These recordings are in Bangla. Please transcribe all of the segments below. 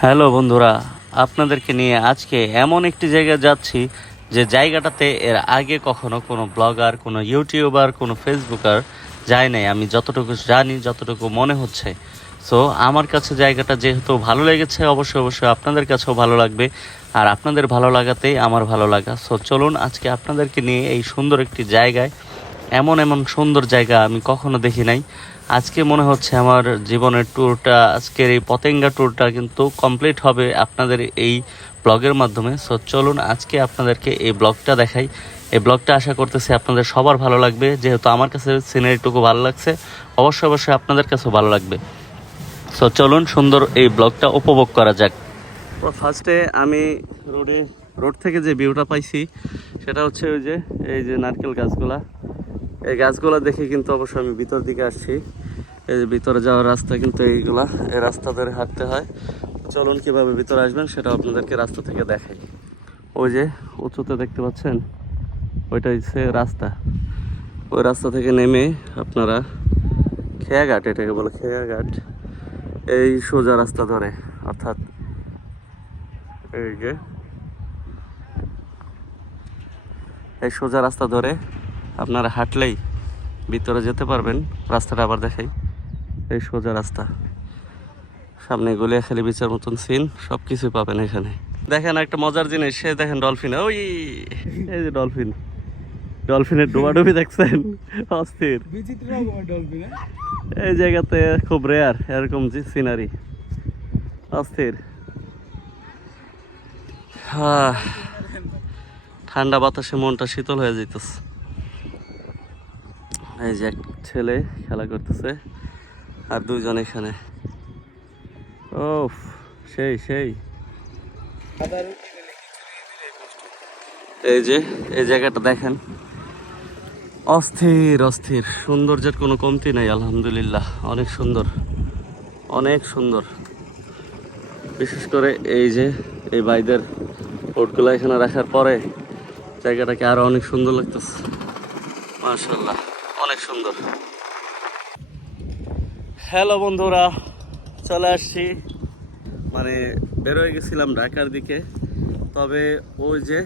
হ্যালো বন্ধুরা, আপনাদেরকে নিয়ে আজকে এমন একটি জায়গায় যাচ্ছি যে জায়গাটাতে এর আগে কখনো কোনো ব্লগার, কোনো ইউটিউবার, কোনো ফেসবুকার যায় নাই। আমি যতটুকু জানি, যতটুকু মনে হচ্ছে। সো আমার কাছে জায়গাটা যেহেতু ভালো লেগেছে, অবশ্যই অবশ্যই আপনাদের কাছেও ভালো লাগবে। আর আপনাদের ভালো লাগাতেই আমার ভালো লাগা। সো চলুন আজকে আপনাদেরকে নিয়ে এই সুন্দর একটি জায়গায়, এমন এমন সুন্দর জায়গা আমি কখনো দেখি নাই। আজকে মনে হচ্ছে আমার জীবনের ট্যুরটা আজকের এই পতেঙ্গা ট্যুরটা কিন্তু কমপ্লিট হবে আপনাদের এই ব্লগের মাধ্যমে। সো চলুন আজকে আপনাদেরকে এই ব্লগটা দেখাই। এই ব্লগটা আশা করতেছি আপনাদের সবার ভালো লাগবে। যেহেতু আমার কাছে সিনারিটুকু ভালো লাগছে, অবশ্যই অবশ্যই আপনাদের কাছেও ভালো লাগবে। সো চলুন সুন্দর এই ব্লগটা উপভোগ করা যাক। ফার্স্টে আমি রোডে রোড থেকে যে ভিউটা পাইছি, সেটা হচ্ছে ওই যে, এই যে নারকেল গাছগুলা। এই গাছগুলা দেখে কিন্তু অবশ্যই আমি ভিতর দিকে আসছি। এই যে ভিতরে যাওয়ার রাস্তা কিন্তু এইগুলা। এই রাস্তা ধরে হাঁটতে হয়। চলুন কীভাবে ভিতরে আসবেন সেটা আপনাদেরকে রাস্তা থেকে দেখাই। ওই যে উঁচুতে দেখতে পাচ্ছেন, ওইটা হচ্ছে রাস্তা। ওই রাস্তা থেকে নেমে আপনারা খেয়াঘাট, এটাকে বলে খেয়াঘাট। এই সোজা রাস্তা ধরে, অর্থাৎ এই যে এই সোজা রাস্তা ধরে আপনারা হাঁটলেই ভিতরে যেতে পারবেন। রাস্তাটা আবার দেখাই। এই সোজা রাস্তা। সামনে গলিয়া গলিয়াখালি বিচার মতন সিন সব কিছুই পাবেন এখানে। দেখেন একটা মজার জিনিস সে দেখেন ডলফিন। ওই, এই যে ডলফিন। ডলফিনের ডোবাডুবি দেখছেন? অস্থির। এই জায়গাতে খুব রেয়ার এরকম যে সিনারি অস্থির। হ্যাঁ ঠান্ডা বাতাসে মনটা শীতল হয়ে যেতেছে এই যে এক ছেলে খেলা করতেছে আর দুইজন এখানে। ও সেই সেই। এই যে, এই জায়গাটা দেখেন। অস্থির অস্থির। সৌন্দর্যের কোনো কমতি নাই, আলহামদুলিল্লাহ। অনেক সুন্দর অনেক সুন্দর। বিশেষ করে এই যে, এই বাইদের ওটগুলো এখানে রাখার পরে জায়গাটাকে আরও অনেক সুন্দর লাগতেছে। মাশাল্লাহ অনেক সুন্দর। হ্যালো বন্ধুরা, চলে আসছি। মানে বেরোয় গেছিলাম ঢাকার দিকে। তবে ওই যে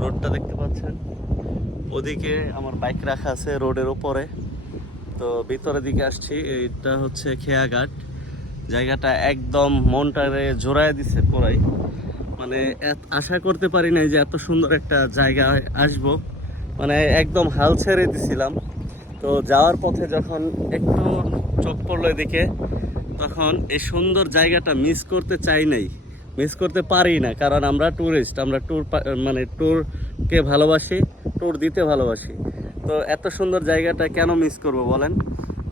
রোডটা দেখতে পাচ্ছেন, ওদিকে আমার বাইক রাখা আছে রোডের ওপরে তো ভিতরের দিকে আসছি, এইটা হচ্ছে খেয়াঘাট। জায়গাটা একদম মনটারে জোড়ায় দিছে পুরাই। মানে আশা করতে পারি নাই যে এত সুন্দর একটা জায়গায় আসব। মানে একদম হাল ছেড়ে দিছিলাম। তো যাওয়ার পথে যখন একটু চোখ পড়ল এদিকে, তখন এই সুন্দর জায়গাটা মিস করতে চাই নাই। মিস করতে পারি না, কারণ আমরা ট্যুরিস্ট আমরা ট্যুর মানে ট্যুরকে ভালোবাসি ট্যুর দিতে ভালোবাসি। তো এত সুন্দর জায়গাটা কেন মিস করব বলেন?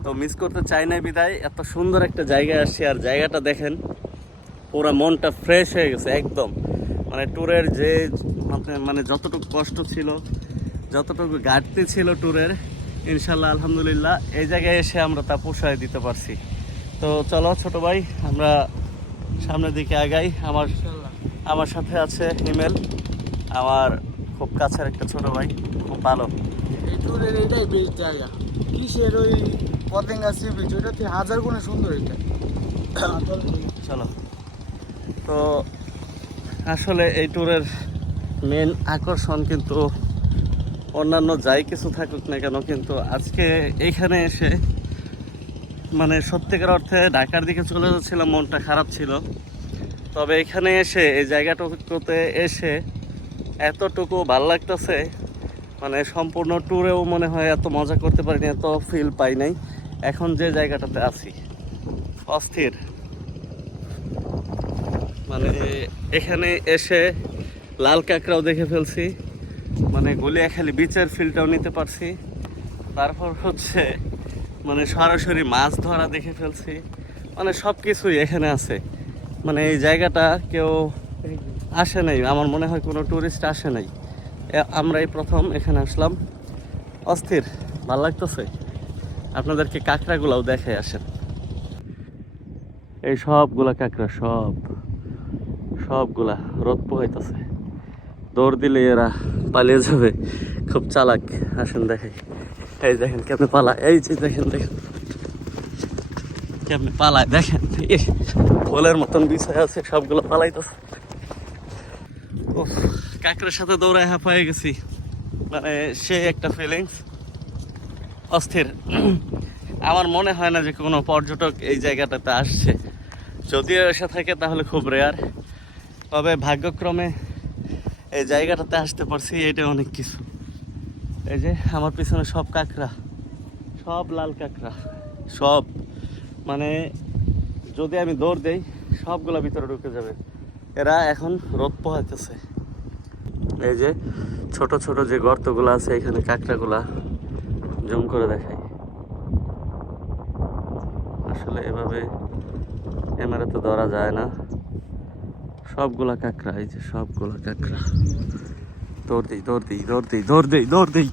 তো মিস করতে চাই না বিদায়, এত সুন্দর একটা জায়গায় আসছি আর জায়গাটা দেখেন। পুরো মনটা ফ্রেশ হয়ে গেছে একদম। মানে ট্যুরের যে মানে- মানে যতটুকু কষ্ট ছিল যতটুকু ঘাটতি ছিল ট্যুরের ইনশাল্লাহ আলহামদুলিল্লাহ এই জায়গায় এসে আমরা তা পোষায় দিতে পারছি। তো চলো ছোট ভাই আমরা সামনের দিকে আগাই। আমার আমার সাথে আছে হিমেল আমার খুব কাছের একটা ছোট ভাই খুব ভালো। এই ট্যুরের এটাই জায়গা। কিসের ওই পতেঙ্গা সি বিচ থেকে হাজার গুণে সুন্দর এটা। চলো। তো আসলে এই ট্যুরের মেন আকর্ষণ কিন্তু অন্যান্য যাই কিছু থাকুক না কেন, কিন্তু আজকে এইখানে এসে মানে সত্যিকার অর্থে ঢাকার দিকে চলে যাচ্ছিলাম, মনটা খারাপ ছিল। তবে এখানে এসে, এই জায়গাটুকুতে এসে এতটুকু ভালো লাগতেছে মানে সম্পূর্ণ ট্যুরেও মনে হয় এত মজা করতে পারিনি, এত ফিল পাই নাই। এখন যে জায়গাটাতে আছি, অস্থির। মানে এখানে এসে লাল কাঁকড়াও দেখে ফেলছি। মানে গলিয়াখালি বিচের ফিলটাও নিতে পারছি। তারপর হচ্ছে মানে সরাসরি মাছ ধরা দেখে ফেলছি। মানে সব কিছুই এখানে আছে। মানে এই জায়গাটা কেউ আসে নাই। আমার মনে হয় কোনো ট্যুরিস্ট আসে নাই। আমরা এই প্রথম এখানে আসলাম। অস্থির, ভালো লাগতেছে। আপনাদেরকে কাঁকড়াগুলাও দেখে আসেন। এই সবগুলা কাঁকড়া সব সবগুলা রোদ পোহাইতেছে। দৌড় দিলে এরা পালিয়ে যাবে। খুব চালাক। আসেন দেখে এই দেখেন কেমনে পালা এই যে দেখেন দেখেন। কেমনে পালায়। দেখেন ফলের মতন বিষয় আছে সবগুলো পালাইতেছে। উফ, কাকড়ের সাথে দৌড়ায় হাঁপ হয়ে গেছি। মানে সে একটা ফিলিংস অস্থির। আমার মনে হয় না যে কোনো পর্যটক এই জায়গাটাতে আসছে। যদিও এসে থাকে তাহলে খুব রেয়ার তবে ভাগ্যক্রমে এই জায়গাটাতে আসতে পারছি এটা অনেক কিছু। এই যে আমার পিছনে সব কাঁকড়া, সব লাল কাঁকড়া, সব। মানে যদি আমি দৌড় দেই, সবগুলা ভিতরে ঢুকে যাবে। এরা এখন রোদ পোহাইতেছে। এই যে ছোট ছোট যে গর্তগুলো আছে, এখানে কাঁকড়াগুলা জুম করে দেখাই। আসলে এভাবে ক্যামেরাতে ধরা যায় না। সবগুলা কাঁকড়া, এই যে সবগুলা কাঁকড়া। দৌড় দিই দৌড় দিই দৌড় দিই দৌড় দিই দৌড় দিই।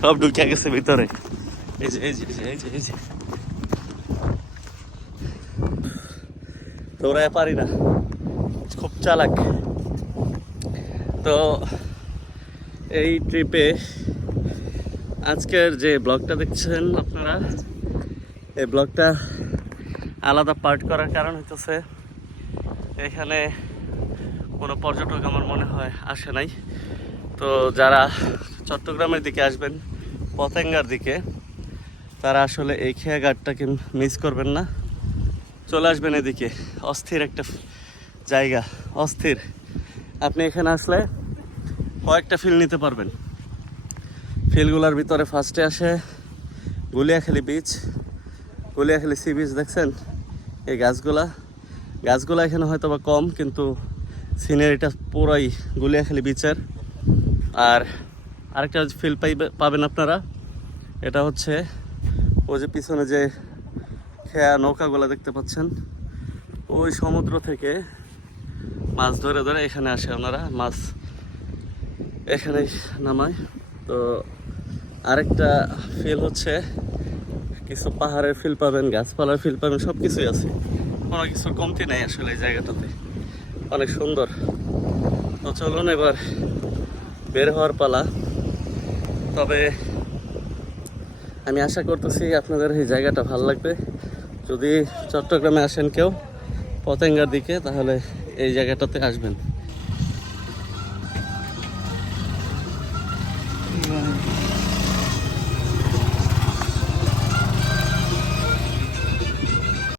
সব ঢুকে গেছে ভিতরে। এই যে এই যে দৌড়ায় পারি না। খুব চালাক। তো এই ট্রিপে আজকের যে ব্লগটা দেখছেন আপনারা, এই ব্লগটা আলাদা পার্ট করার কারণ হইতেছে, এখানে কোনো পর্যটক আমার মনে হয় আসে নাই। তো যারা চট্টগ্রামের দিকে আসবেন, পতেঙ্গার দিকে, তারা আসলে এই খেয়াঘাটটাকে মিস করবেন না। চলে আসবেন এদিকে, অস্থির একটা জায়গা, অস্থির। আপনি এখানে আসলে কয়েকটা ফিল নিতে পারবেন। ফিলগুলোর ভিতরে ফার্স্টে আসে Guliakhali beach Guliakhali sea beach দেখছেন? এই গাছগুলা গাছগুলা এখানে হয়তো বা কম, কিন্তু সিনারিটা পুরাই গুলিয়াখালী বিচের আর আরেকটা ফিল পাই, পাবেন আপনারা, এটা হচ্ছে ওই যে পিছনে যে খেয়া নৌকাগুলা দেখতে পাচ্ছেন, ওই সমুদ্র থেকে মাছ ধরে ধরে এখানে আসে ওনারা মাছ এখানে নামায়। তো আরেকটা ফিল হচ্ছে কিছু পাহাড়ের ফিল পাবেন, গাছপালার ফিল পাবেন সব কিছুই আছে। কোনো কিছুর কমতি নেই আসলে এই জায়গাটাতে। অনেক সুন্দর। তো চলুন এবার বের হওয়ার পালা। তবে আমি আশা করতেছি আপনাদের এই জায়গাটা ভালো লাগবে। যদি চট্টগ্রামে আসেন কেউ, পতেঙ্গার দিকে, তাহলে এই জায়গাটাতে আসবেন।